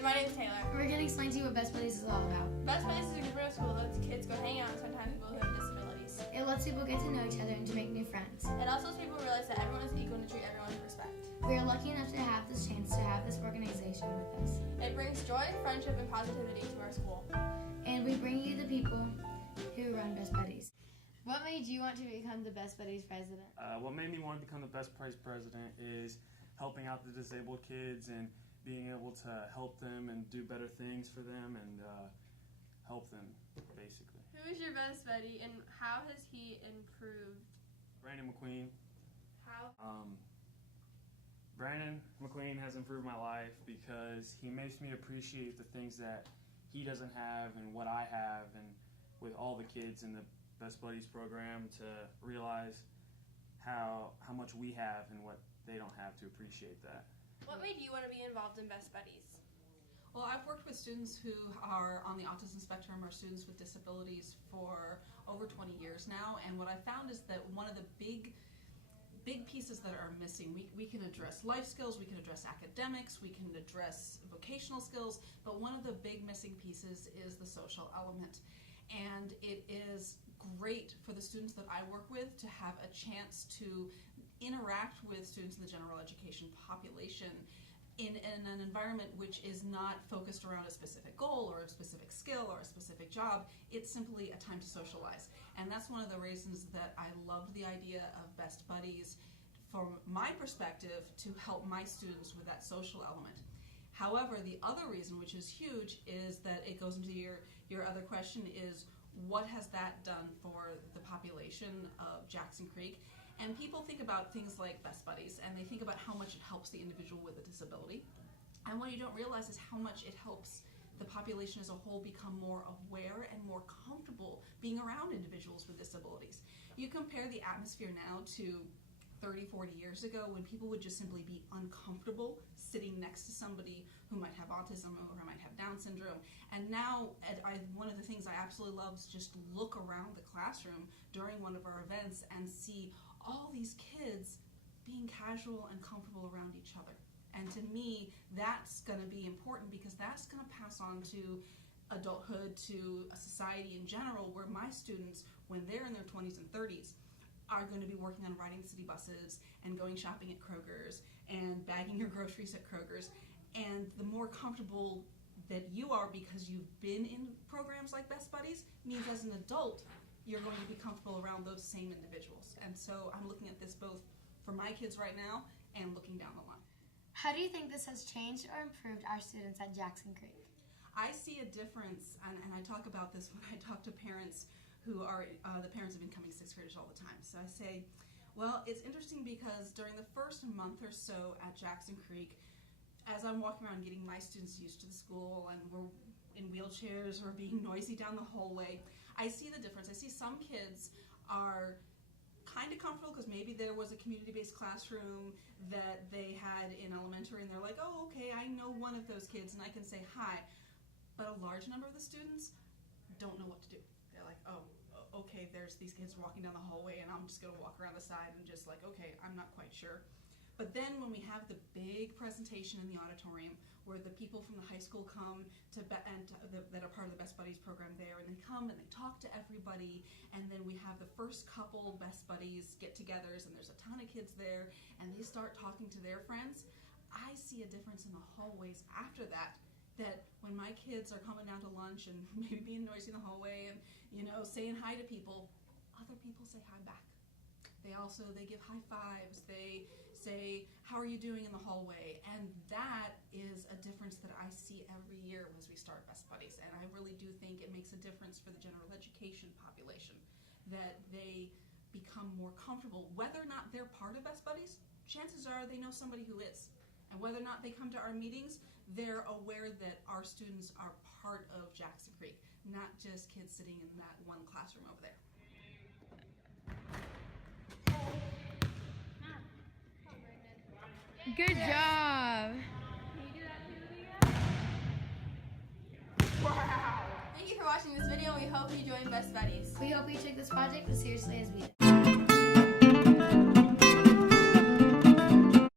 And my name's Taylor. We're going to explain to you what Best Buddies is all about. Best Buddies is a group at school that lets kids go hang out and spend time with people who have disabilities. It lets people get to know each other and to make new friends. It also lets people realize that everyone is equal and to treat everyone with respect. We are lucky enough to have this chance to have this organization with us. It brings joy, friendship, and positivity to our school. And we bring you the people who run Best Buddies. What made you want to become the Best Buddies president? What made me want to become the Best Buddies president is helping out the disabled kids and being able to help them and do better things for them and help them, basically. Who is your best buddy and how has he improved? Brandon McQueen. How? Brandon McQueen has improved my life because he makes me appreciate the things that he doesn't have and what I have, and with all the kids in the Best Buddies program to realize how much we have and what they don't have to appreciate that. What made you want to be involved in Best Buddies? Well, I've worked with students who are on the autism spectrum or students with disabilities for over 20 years now, and what I found is that one of the big pieces that are missing, we can address life skills, we can address academics, we can address vocational skills, but one of the big missing pieces is the social element. And it is great for the students that I work with to have a chance to interact with students in the general education population in an environment which is not focused around a specific goal or a specific skill or a specific job. It's simply a time to socialize. And that's one of the reasons that I loved the idea of Best Buddies from my perspective to help my students with that social element. However, the other reason, which is huge, is that it goes into your other question is, what has that done for the population of Jackson Creek? And people think about things like Best Buddies, and they think about how much it helps the individual with a disability. And what you don't realize is how much it helps the population as a whole become more aware and more comfortable being around individuals with disabilities. You compare the atmosphere now to 30, 40 years ago when people would just simply be uncomfortable sitting next to somebody who might have autism or who might have Down syndrome. And now, one of the things I absolutely love is just look around the classroom during one of our events and see all these kids being casual and comfortable around each other. And to me, that's going to be important because that's going to pass on to adulthood, to a society in general, where my students, when they're in their 20s and 30s, are going to be working on riding city buses and going shopping at Kroger's and bagging your groceries at Kroger's. And the more comfortable that you are because you've been in programs like Best Buddies means as an adult, you're going to be comfortable around those same individuals. And so I'm looking at this both for my kids right now and looking down the line. How do you think this has changed or improved our students at Jackson Creek? I see a difference, and I talk about this when I talk to parents who are the parents of incoming sixth graders all the time. So I say, well, it's interesting because during the first month or so at Jackson Creek, as I'm walking around getting my students used to the school and we're in wheelchairs or being noisy down the hallway, I see the difference. I see some kids are kind of comfortable because maybe there was a community-based classroom that they had in elementary and they're like, oh, okay, I know one of those kids and I can say hi. But a large number of the students don't know what to do. They're like, oh, okay, there's these kids walking down the hallway and I'm just going to walk around the side and just like, okay, I'm not quite sure. But then when we have the big presentation in the auditorium where the people from the high school come that are part of the Best Buddies program there, and they come and they talk to everybody, and then we have the first couple Best Buddies get-togethers and there's a ton of kids there and they start talking to their friends, I see a difference in the hallways after that when my kids are coming down to lunch and maybe being noisy in the hallway and saying hi to people, other people say hi back. They give high fives, they say, how are you doing in the hallway? And that is a difference that I see every year as we start Best Buddies. And I really do think it makes a difference for the general education population, that they become more comfortable. Whether or not they're part of Best Buddies, chances are they know somebody who is. And whether or not they come to our meetings, they're aware that our students are part of Jackson Creek, not just kids sitting in that one classroom over there. Good job. Thank you for watching this video and we hope you join Best Buddies. We hope you took this project as seriously as we did.